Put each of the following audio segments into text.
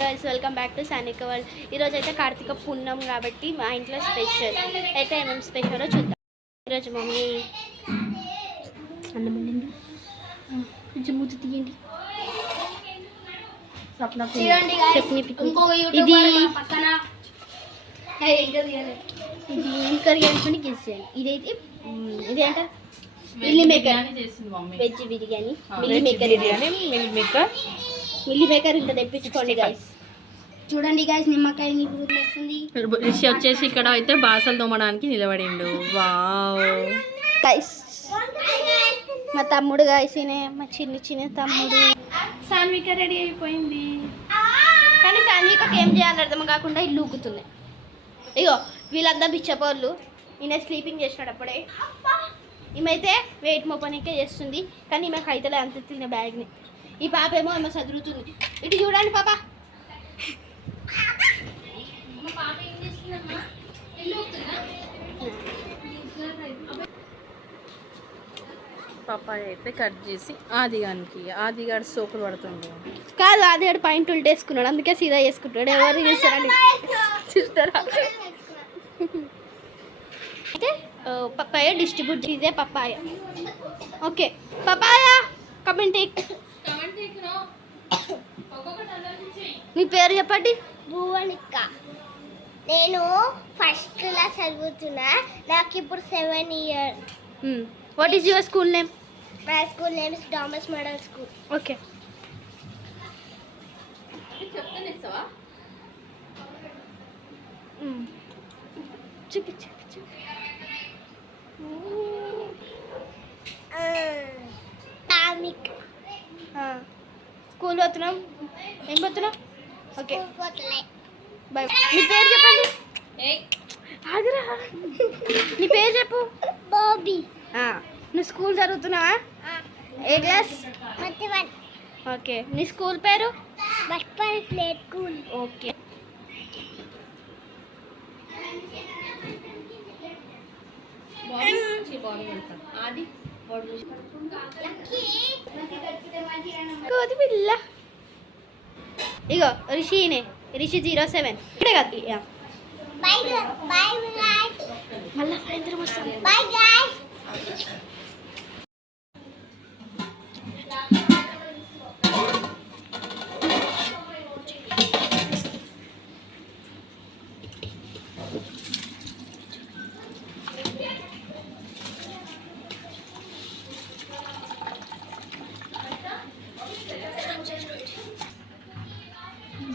Guys welcome back to Sanika world. ఈరోజు అయితే కార్తీక పుణ్యం కాబట్టి మా ఇంట్లో స్పెషల్ అయితే ఏమేమి స్పెషల్లో చూద్దాం. ఈరోజు మమ్మీ అన్నం వండింది. కొంచెం మూత తీయండి. ఇది ఏం కర్రీ అనుకుని గెస్ చేయండి. ఇదైతే ఇది అంటే meal maker veg biryani. Meal maker ఇంత తెప్పించుకోండి గైస్. చూడండి గైస్, నిమ్మకాయ వస్తుంది. రిషి వచ్చేసి ఇక్కడ అయితే బాసలు తోమడానికి నిలబడిండు. వావ్ గైస్, మా తమ్ముడు గైస్, మా చిన్న తమ్ముడు. సాన్విక రెడీ అయిపోయింది, కానీ సాన్వికకి ఏం చేయాలి అర్థం కాకుండా ఇల్లు ఊగుతుంది. ఇగో వీళ్ళంతా బిచ్చపోళ్ళు. ఈయన స్లీపింగ్ చేసినాడు అప్పుడే. ఈమెతే వెయిట్ మోపనికే చేస్తుంది, కానీ ఈమెకు అయితే అంత తిన్న బ్యాగ్ని. ఈ పాప ఏమో ఏమో చదువుతుంది. ఇటు చూడండి పాప. పప్పాయ అయితే కట్ చేసి ఆదిగాడు సోకులు పడుతుంది. కాదు, ఆదిగాడు పాయింట్ ఉల్టేసుకున్నాడు, అందుకే సీదా చేసుకుంటాడు. ఎవరు చూస్తారని చూస్తారా? అయితే పప్పాయ డిస్ట్రిబ్యూట్ చేసే పప్పాయ. Okay papaya comment. మీ పేరు చెప్పండి. భువనిక. నేను ఫస్ట్ క్లాస్ చదువుతున్నా. నాకు ఇప్పుడు 7 years. What is your school name? My school name is Thomas model school. Okay. చూపించు. స్కూల్ పోతున్నాం. ఏం పోతున్నాం? Okay boy. నీ పేరు చెప్పండి. ఆగరా, నీ పేరు చెప్పు. బాబీ. నువ్వు స్కూల్ చదువుతున్నావా? ఏ క్లాస్? ఓకే. నీ స్కూల్ పేరు? బట్పల్ ప్లే స్కూల్. ఓకే. కోతి పిల్ల. ఇగో రిషినే, రిషి 07 ఇక్కడే కాదు. మళ్ళీ సాయంత్రం వస్తాం. Bye guys.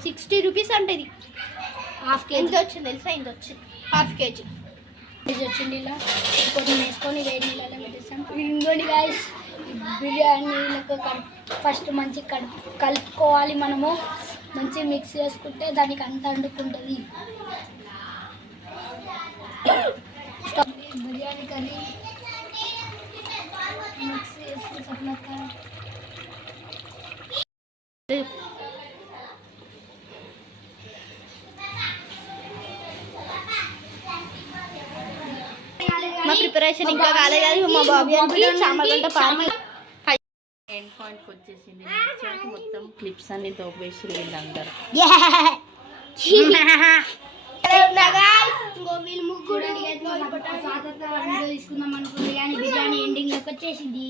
₹60 అంటే ఇది హాఫ్ కేజీ. ఎంత వచ్చింది తెలుసా? ఇంత వచ్చింది, హాఫ్ కేజీ వచ్చింది. ఇలా కొంచెం వేసుకొని వేడి నీళ్ళలో పెట్టేస్తాం. ఇంకోటి గైస్, బిర్యానీలకు ఫస్ట్ మంచి కలుపుకోవాలి. మనము మంచి మిక్స్ చేసుకుంటే దానికి అంత అండుకుంటుంది. బిర్యానీ కర్రీ మిక్స్ చేసుకుంటా. మా ప్రిపరేషన్ ఇంకా కాలేదు. మా బాబు చామగంట పార్క్ ఎండ్ పాయింట్కి వచ్చేసింది. మొత్తం క్లిప్స్ అన్ని తోపేసి వీళ్ళందరూ. తీసుకుందాం అనుకుంది కానీ బిర్యానీ ఎండింగ్ లోకి వచ్చేసింది.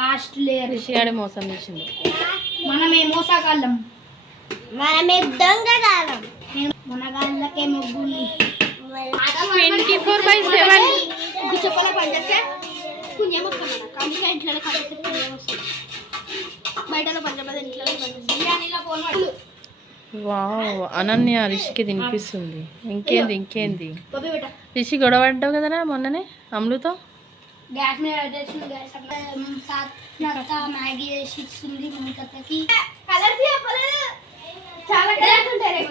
లాస్ట్ లేయర్ రిషిగాడే మోసం చేసింది. మనమే మోసగాళ్ళం, మనమే దొంగగాళ్ళం. మనగాళ్ళకే మొగ్గుంది. 24/7 చెప్పాల పనిచేస్తే పుణ్యం వస్తుంది. అందుకే ఇంట్లో పుణ్యం వస్తుంది. బయటలో పంచబద ఇంట్లో బిర్యానీలో ఫోన్. వావ్, అనన్య రిషికి తినిపిస్తుంది. ఇంకేంది రిషి గొడవడ్డావు కదరా మొన్ననే అమలుతో. గ్యాస్ మీద పెట్టేసింది. గ్యాస్ మ్యాగీ వేసి ఇస్తుంది. మమ్మీకి చాలా కలర్స్ ఉంటాయి.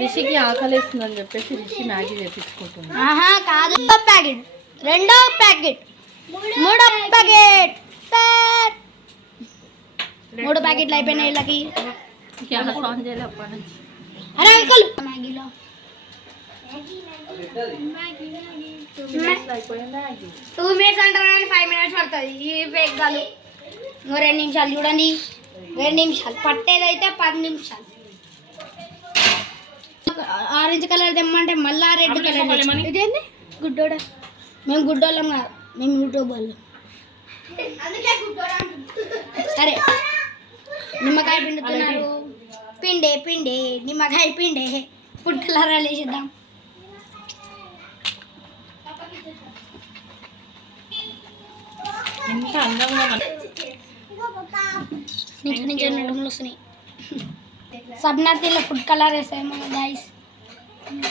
రిషికి ఆకలిస్తుందని చెప్పేసి రిషి మ్యాగీ చేపించుకుంటుంది. కాదు, ప్యాకెట్, రెండో ప్యాకెట్, మూడో ప్యాకెట్, 3 ప్యాకెట్లు అయిపోయినాయి వీళ్ళకి. ఆన్ చేయలే అప్పటి నుంచి. మ్యాగీలో అయిపోయిందా 2 minutes అంటారు కానీ 5 minutes పడుతుంది ఈ ఫేక్ గాలు. ఇంకో 2 నిమిషాలు చూడండి, 2 నిమిషాలు పట్టేదైతే 10 నిమిషాలు. ఆరెంజ్ కలర్ తెమ్మంటే మళ్ళా రెడ్ కలర్. ఇదేంది గుడ్డోడా? మేము గుడ్డోళ్ళం కాదు, మేము యూట్యూబ్ వాళ్ళం. సరే నిమ్మకాయ పిండుతున్నారు. పిండే పిండే నిమ్మకాయ పిండే. ఫుడ్ కలర్ వేసేద్దాం. ఇంత అందంగా నుంచి నడుములు వస్తున్నాయి. సబ్నాతిలో ఫుడ్ కలర్ వేసాము గైస్.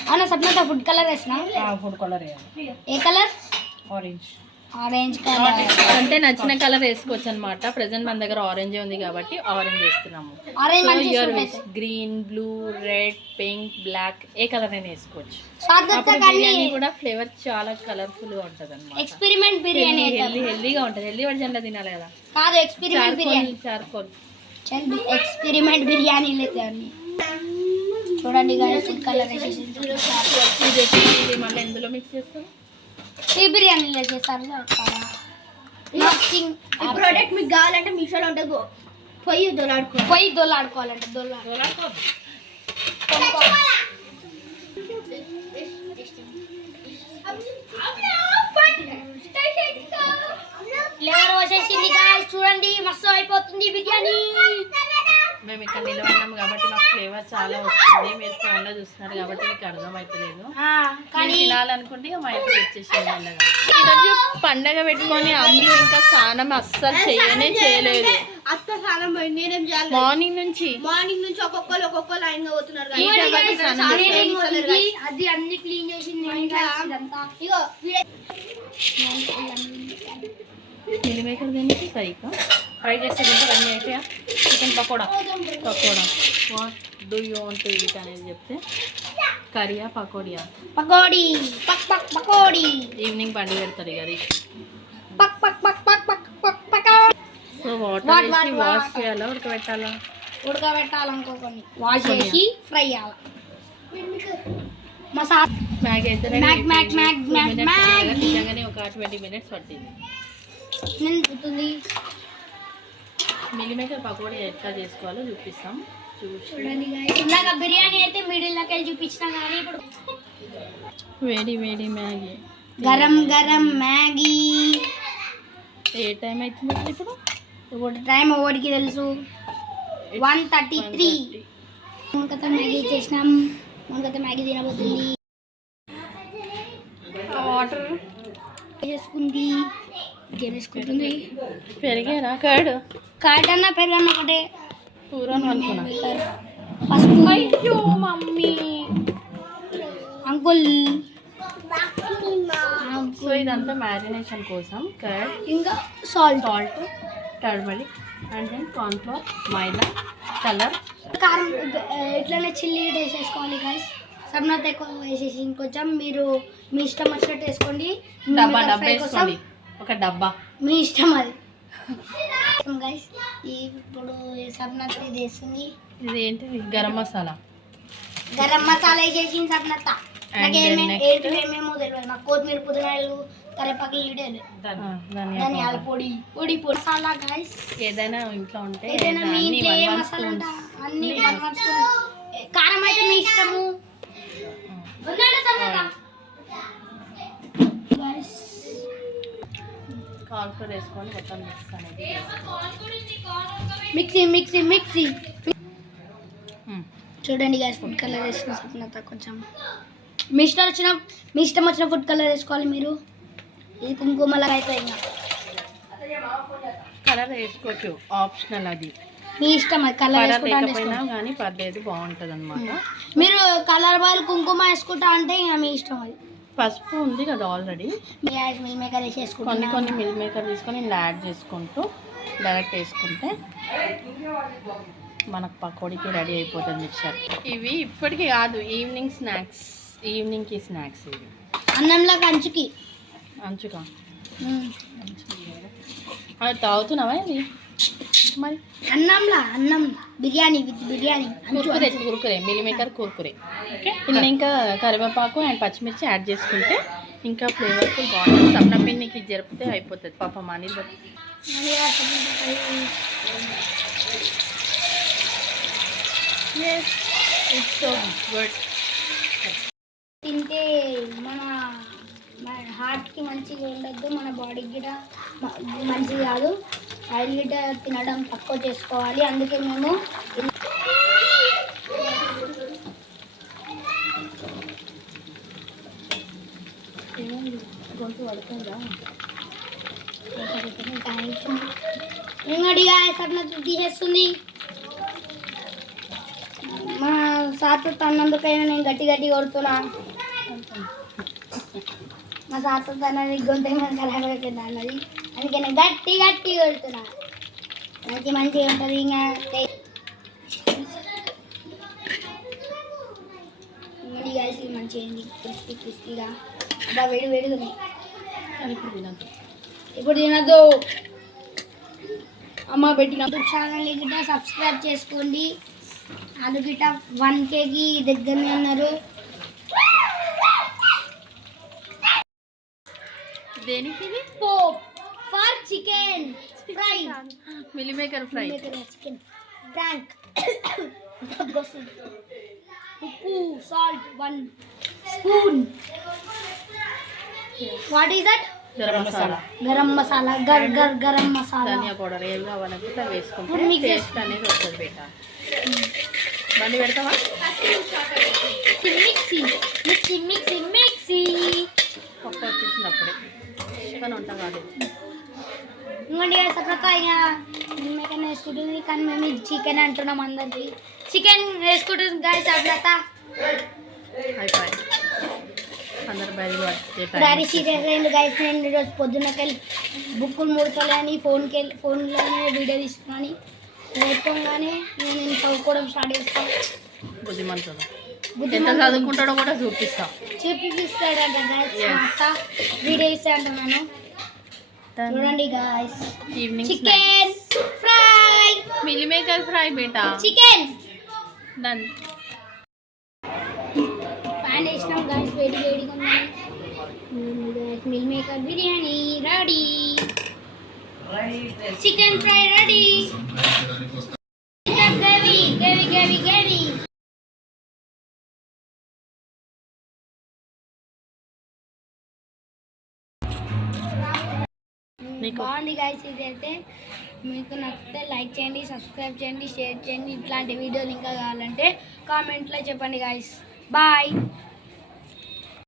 అవునా సబ్నాతో ఫుడ్ కలర్ వేసినా? ఫుడ్ కలర్ ఏ కలర్? ఆరెంజ్. ఆరెంజ్ కలర్ అంటే నచ్చిన కలర్ వేసుకోవచ్చు అనమాట. ప్రెసెంట్ మన దగ్గర ఆరెంజ్ ఉంది కాబట్టి ఆరెంజ్ వేస్తున్నాము. Orange green, blue, red, pink, black ఏ కలర్ అయినా వేసుకోవచ్చు. బిర్యానీ కూడా ఫ్లేవర్ చాలా కలర్ఫుల్ గా ఉంటది అనమాట. ఎక్స్పెరిమెంట్ బిర్యానీ హెల్దీగా ఉంటది. హెల్దీ వర్జన్ తినాలి కదా. కాదు experiment biryani. Charcoal experiment biryani లేదు అన్ని. చూడండి గాయ్స్ ఫుడ్ కలర్ వేసేసి ఇది మళ్ళీ ఎందులో మిక్స్ చేస్తాం? ఈ బిర్యానీలో చేస్తారు కదా. ఈ ప్రోడక్ట్ మీకు కావాలంటే మీషోలో ఉంటుంది. పొయ్యి దొల్లాడుకోవాలంటే దొల్లాడుకో. ఫ్లేవర్ వచ్చేసింది గాయ్స్. చూడండి మస్తు అయిపోతుంది బిర్యానీ. మేము ఇక్కడ నిలబడినాము కాబట్టి మాకు ఫ్లేవర్ చాలా వస్తుంది. మీరు ఫోన్లో చూస్తున్నారు కాబట్టి మీకు అర్థమవుతలేదు. కానీ తినాలనుకుంటే ఇక మా ఇంటికి వచ్చేసింది. ఈరోజు పండగ పెట్టుకొని అమ్ములు ఇంకా స్నానం అస్సలు చేయలేదు. అత్త స్నానం పోయింది. నేనేం చేయాలి? మార్నింగ్ నుంచి ఒక్కొక్కరు లైన్ గా పోతున్నారు. అది అన్ని క్లీన్ చేసింది. ఇగో మిల్ మేకర్ దేనికి కర్రీకా? ఫ్రై చేస్తే అన్నీ అయిపోయా. Chicken pakoda. What do you want to eat అనేది చెప్తే కర్రీయా పకోడియా? పకోడీ. పకోడీ. ఈవినింగ్ పండి పెడతారు ఇక అది. పకోడీ. సో వాటర్ వేసి వాష్ చేయాలా ఉడకబెట్టాలా? ఉడకబెట్టాలనుకోకండి, వాష్ చేసి ఫ్రై చేయాలి. మసాలా మ్యాగీ అయితే నిజంగానే ఒక 20 minutes పట్టింది. మిల్ మేకర్ పకోడీ ఎట్లా చేసుకోవాలో చూపిస్తాం. చూడండి ఇందాక బిర్యానీ అయితే మిడిల్లోకి వెళ్ళి చూపించినా కానీ ఇప్పుడు వేడి మ్యాగీ. గరం మ్యాగీ. ఏ టైం అవుతుంది ఇప్పుడు? టైం ఎవరికి తెలుసు? 1:33. మనకైతే మ్యాగీ చేసినాం. మనకైతే మ్యాగీ తినబోతుంది. వాటర్ వేసుకుంది. వేసుకుంటుంది. పెరిగేనా కర్డ్ అన్న పెరుగన్న ఒకటే. కూరను అనుకున్నా. పసుపు. అయ్యో మమ్మీ అంకుల్. సో ఇదంతా మ్యారినేషన్ కోసం కర్డ్, ఇంకా salt, turmeric and then cornflour, maida, colour, కారం. ఇట్లనే చిల్లీ వేసేసుకోవాలి గైస్. సబ్నాథ్ ఎక్కువ వేసేసి ఇంకొంచెం మీరు మీ ఇష్టం వచ్చినట్టు వేసుకోండి. డబ్బా వేసుకోండి. ఒక డబ్బా మీ ఇష్టం అది గైస్. ఇప్పుడు సబ్నాథ్ ఇది వేస్తుంది. ఇది ఏంటి? గరం మసాలా వేసేసింది సబ్నాథ్. ఏమేమో తెలియదు నాకు. కొత్తిమీర, పుదీనాలు, కరివేపాకులు ఇడేది. ధనియాల పొడి మసాలా గైస్. ఏదైనా ఇంట్లో ఉంటే ఏదైనా మీ ఇంట్లో ఏ మసాలా ఉంటే అన్ని 1 స్పూన్. కారం అయితే మీ ఇష్టము. కార్న్ఫ్లోర్ వేసుకొని మొత్తం మిక్స్ అనేది మిక్సీ. చూడండి గైస్ ఫుడ్ కలర్ వేసుకుని సప్నత కొంచెం మీ ఇష్టం వచ్చిన ఫుడ్ కలర్ వేసుకోవాలి మీరు. ఇది కుంకుమలా అయితే ఇంకా కలర్ వేసుకోవచ్చు, ఆప్షనల్ అది. మీ ఇష్టం అది. కలర్ వేసుకుంటా కానీ పర్లేదు, బాగుంటుంది అనమాట. మీరు కలర్ బాల్ కుంకుమ వేసుకుంటా అంటే ఇంకా మీ ఇష్టం అది. పసుపు ఉంది కదా ఆల్రెడీ. Meal maker వేసేసుకుంటాం. కొన్ని మిల్ మేకర్ తీసుకొని ఇలా యాడ్ చేసుకుంటూ డైరెక్ట్ వేసుకుంటే మనకు పకోడీకి రెడీ అయిపోతుంది మిక్చర్. ఇవి ఇప్పటికీ కాదు, ఈవినింగ్కి స్నాక్స్ ఇవి. అన్నంలో అంచుకా అది తాగుతున్నావా ఇది? మరి అన్నం biryani with biryani Kurkure meal maker Kurkure. Okay, ఇందులో ఇంకా కరివేపాకు అండ్ పచ్చిమిర్చి యాడ్ చేసుకుంటే ఇంకా ఫ్లేవర్ఫుల్ బాగుంటుంది. సప్న పిన్నికి జరిపితే అయిపోతుంది పాప మనీ. It's so good. తింటే మన హార్ట్కి మంచిగా ఉండద్దు, మన బాడీకి కూడా మంచిది కాదు. ఆయిల్ గిట్ట తినడం తక్కువ చేసుకోవాలి. అందుకే మేము గొంతు పడుతుందా? ఇంకోటిగా సప్న తీసేస్తుంది. మా సాతో తన్నందుకైనా నేను గట్టి కొడుతున్నా. మా సాతో తనది గొంతు ఏమైనా ఖరాబ్ అయిపోయింది అన్నది, అందుకే నేను గట్టి కొడుతున్నా. మంచిగా ఉంటుంది. ఇంకా ఇంకోటి మంచిగా అయింది, క్రిస్పీగా. అబ్బా వేడిగా ఉన్నాయి. ఇప్పుడు తినద్దు. అమ్మ పెట్టిన ఛానల్ని గిట్ట సబ్స్క్రైబ్ చేసుకోండి. అది గిట్ట 1Kకి దగ్గరనే ఉన్నారు. దేనికి ఇది? For chicken fry, meal maker fry. Chicken frank. ఉప్పు, salt 1 spoon. What is that? Garam masala. Garam masala, garam masala. Dhania powder ఏం కావాలంటే వేసుకుంటే mix టేస్ట్ అనేది వస్తుంది బేట. బండి పెడతావా? మిక్సీ. పప్పు వచ్చేసినప్పుడే చికెన్ వంట కాదు. ఇంకోటి సపరకాయ మేకన్ వేసుకుంటుంది, కానీ మేము చికెన్ అంటున్నాం. అందరికి చికెన్ వేసుకుంటుంది గాయస్. అట్లా అయిపోయి అందరు బయలు డాడీ సీరియస్ అయింది గాయస్. నేను ఈరోజు పొద్దున్నకెళ్ళి బుక్కులు ముడతలేని ఫోన్లోనే వీడియో తీసుకుని అయిపోగానే నేను చదువుకోవడం స్టార్ట్ చేస్తాను. బుద్ధిమంతుడు ఎంత చదువుకుంటాడో కూడా చూపిస్తాడంట గాయస్. అత్త వీడియో ఇస్తాడంటున్నాను, చూడండి guys. Evening chicken fry, meal maker fry బేటా. Chicken done. ఫ్యాన్ వేసినాం గాయస్, వేడిగా ఉందని. Meal maker biryani ready, chicken fry ready. గవి బాగుంది గాయస్. ఇది అయితే మీకు నచ్చితే లైక్ చేయండి, సబ్స్క్రైబ్ చేయండి, షేర్ చేయండి. ఇట్లాంటి వీడియోలు ఇంకా కావాలంటే కామెంట్లో చెప్పండి గాయస్. బాయ్.